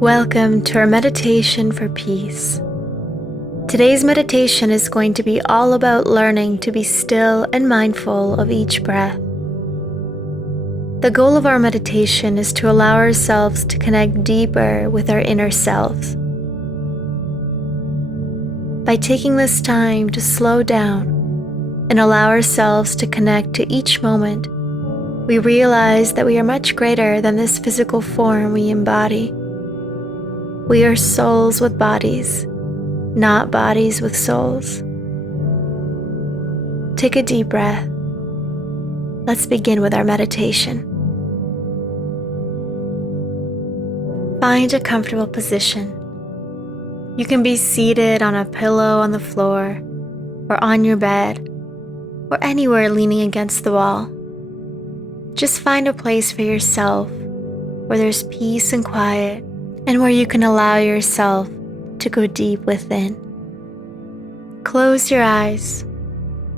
Welcome to our meditation for peace. Today's meditation is going to be all about learning to be still and mindful of each breath. The goal of our meditation is to allow ourselves to connect deeper with our inner selves. By taking this time to slow down and allow ourselves to connect to each moment, we realize that we are much greater than this physical form we embody. We are souls with bodies, not bodies with souls. Take a deep breath. Let's begin with our meditation. Find a comfortable position. You can be seated on a pillow on the floor, or on your bed, or anywhere leaning against the wall. Just find a place for yourself where there's peace and quiet, and where you can allow yourself to go deep within. Close your eyes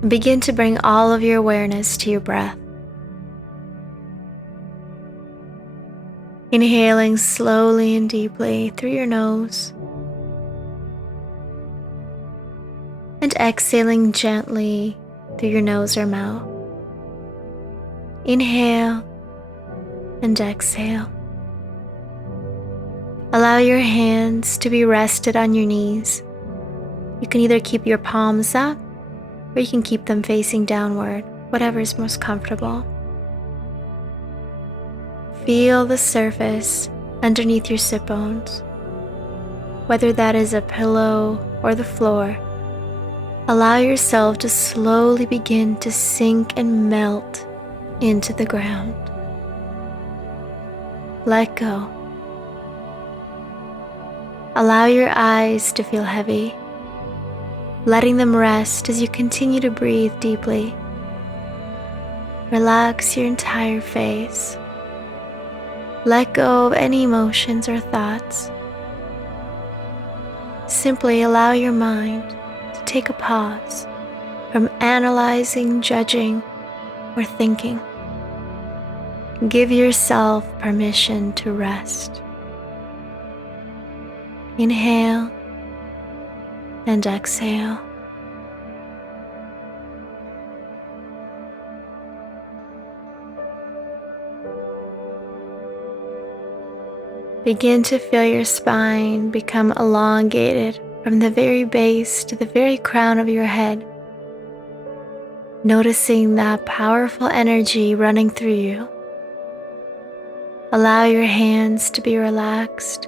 and begin to bring all of your awareness to your breath. Inhaling slowly and deeply through your nose, and exhaling gently through your nose or mouth. Inhale and exhale. Allow your hands to be rested on your knees. You can either keep your palms up or you can keep them facing downward, whatever is most comfortable. Feel the surface underneath your sit bones, whether that is a pillow or the floor. Allow yourself to slowly begin to sink and melt into the ground. Let go. Allow your eyes to feel heavy, letting them rest as you continue to breathe deeply. Relax your entire face. Let go of any emotions or thoughts. Simply allow your mind to take a pause from analyzing, judging, or thinking. Give yourself permission to rest. Inhale and exhale. Begin to feel your spine become elongated from the very base to the very crown of your head, noticing that powerful energy running through you. Allow your hands to be relaxed,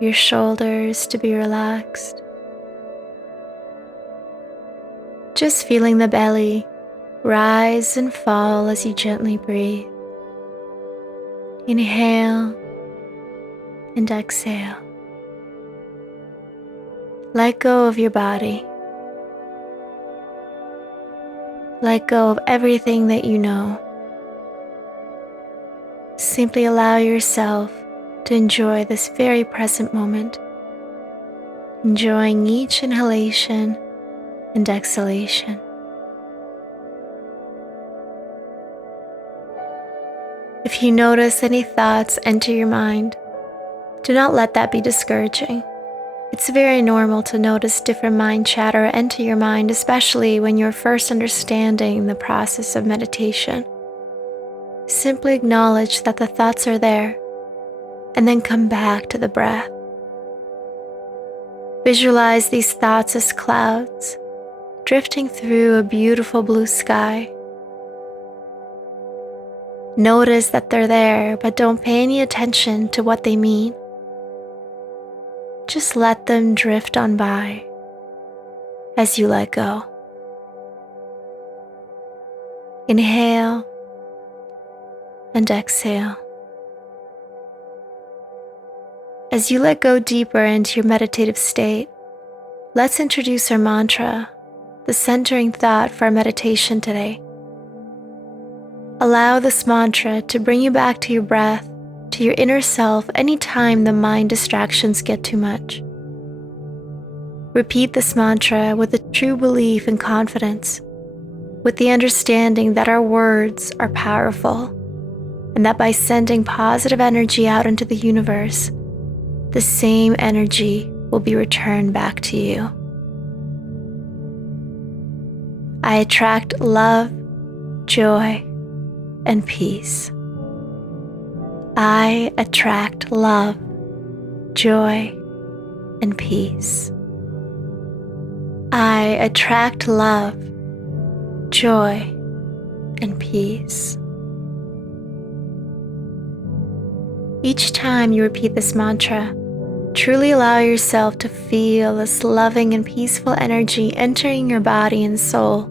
your shoulders to be relaxed. Just feeling the belly rise and fall as you gently breathe. Inhale and exhale. Let go of your body. Let go of everything that you know. Simply allow yourself to enjoy this very present moment, enjoying each inhalation and exhalation. If you notice any thoughts enter your mind, do not let that be discouraging. It's very normal to notice different mind chatter enter your mind, especially when you're first understanding the process of meditation. Simply acknowledge that the thoughts are there, and then come back to the breath. Visualize these thoughts as clouds, drifting through a beautiful blue sky. Notice that they're there, but don't pay any attention to what they mean. Just let them drift on by as you let go. Inhale and exhale. As you let go deeper into your meditative state, let's introduce our mantra, the centering thought for our meditation today. Allow this mantra to bring you back to your breath, to your inner self anytime the mind distractions get too much. Repeat this mantra with a true belief and confidence, with the understanding that our words are powerful, and that by sending positive energy out into the universe, the same energy will be returned back to you. I attract love, joy, and peace. I attract love, joy, and peace. I attract love, joy, and peace. Each time you repeat this mantra, truly allow yourself to feel this loving and peaceful energy entering your body and soul.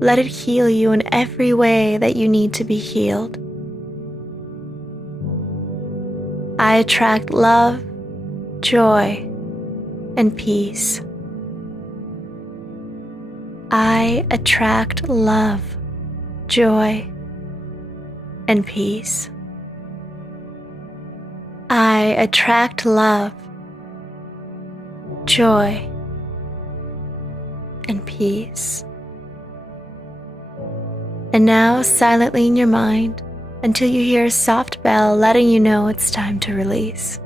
Let it heal you in every way that you need to be healed. I attract love, joy, and peace. I attract love, joy, and peace. I attract love, joy, and peace. And now, silently in your mind, until you hear a soft bell letting you know it's time to release.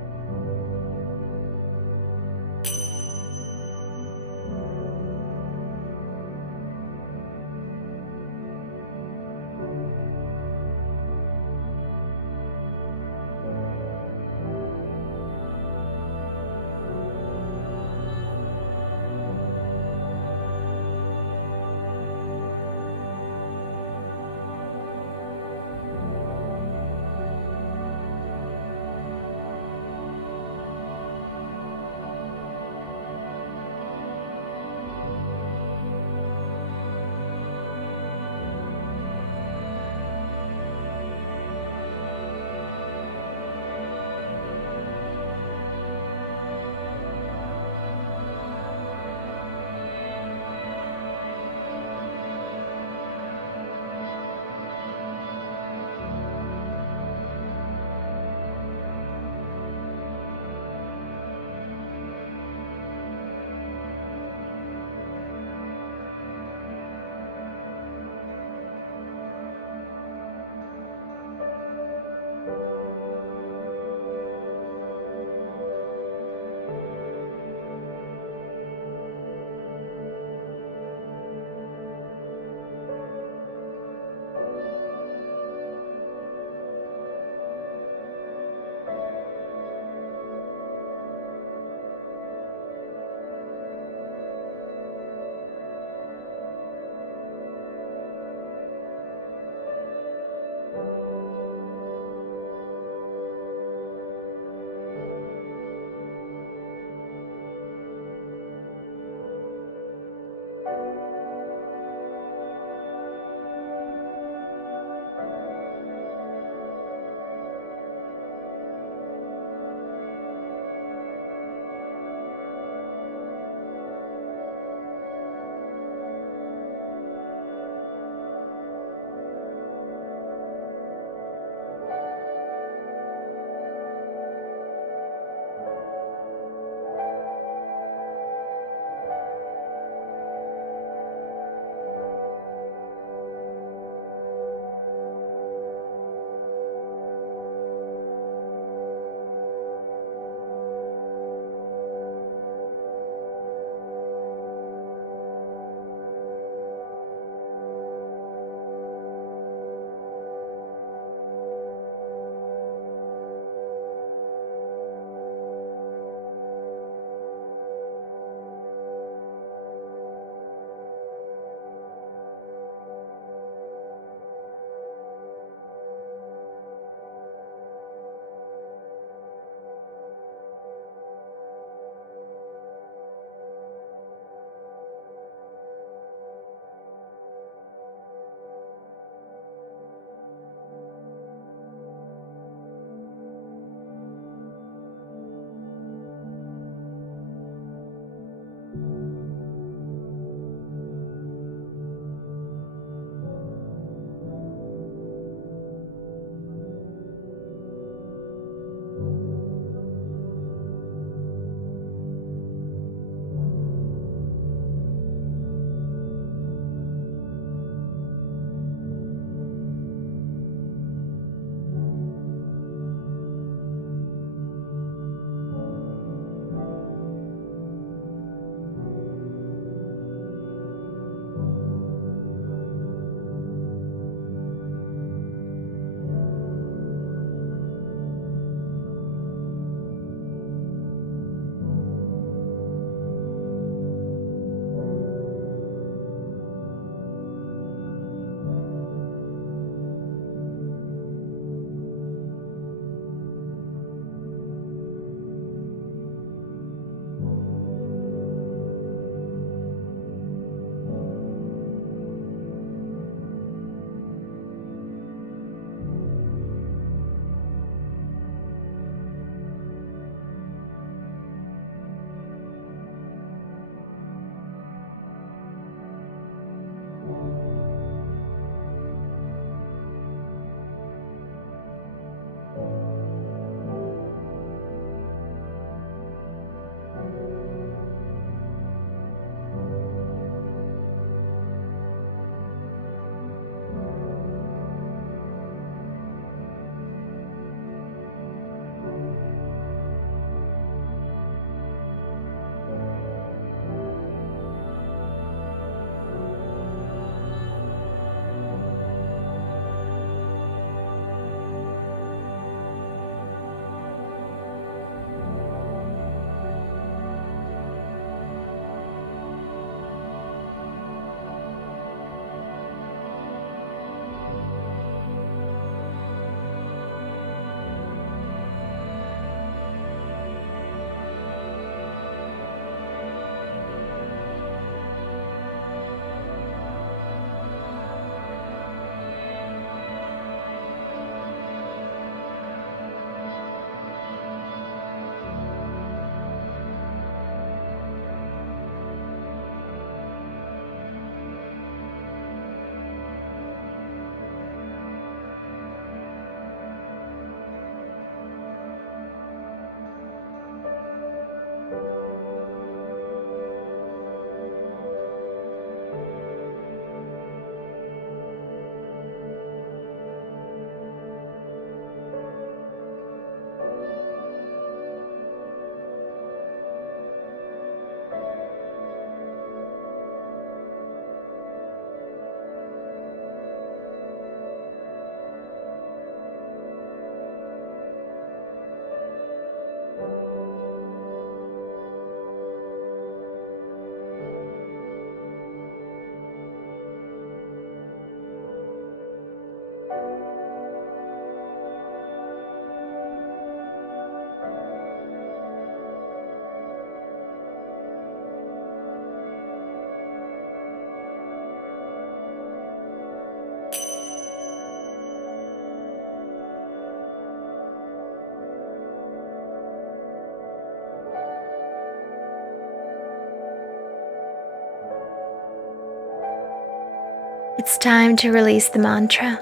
It's time to release the mantra.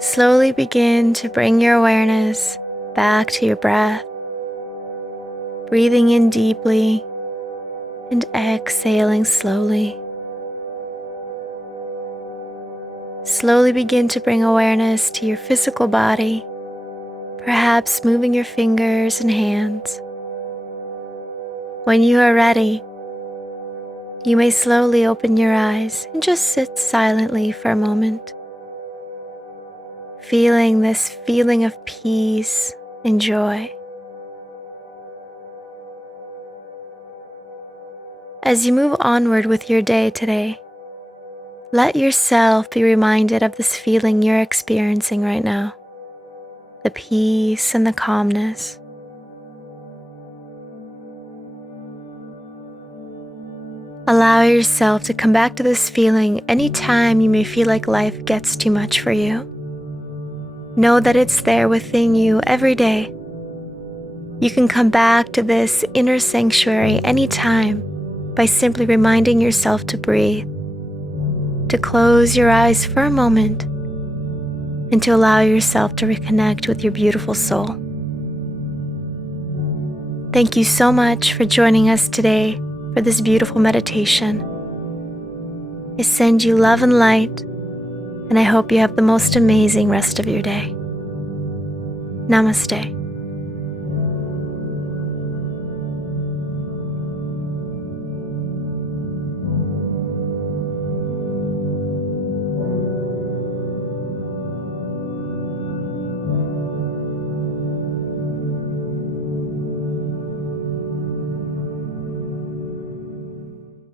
Slowly begin to bring your awareness back to your breath, breathing in deeply and exhaling slowly. Slowly begin to bring awareness to your physical body, perhaps moving your fingers and hands. When you are ready, you may slowly open your eyes and just sit silently for a moment, feeling this feeling of peace and joy. As you move onward with your day today, let yourself be reminded of this feeling you're experiencing right now, the peace and the calmness. Allow yourself to come back to this feeling anytime you may feel like life gets too much for you. Know that it's there within you every day. You can come back to this inner sanctuary anytime by simply reminding yourself to breathe, to close your eyes for a moment, and to allow yourself to reconnect with your beautiful soul. Thank you so much for joining us today for this beautiful meditation. I send you love and light, and I hope you have the most amazing rest of your day. Namaste.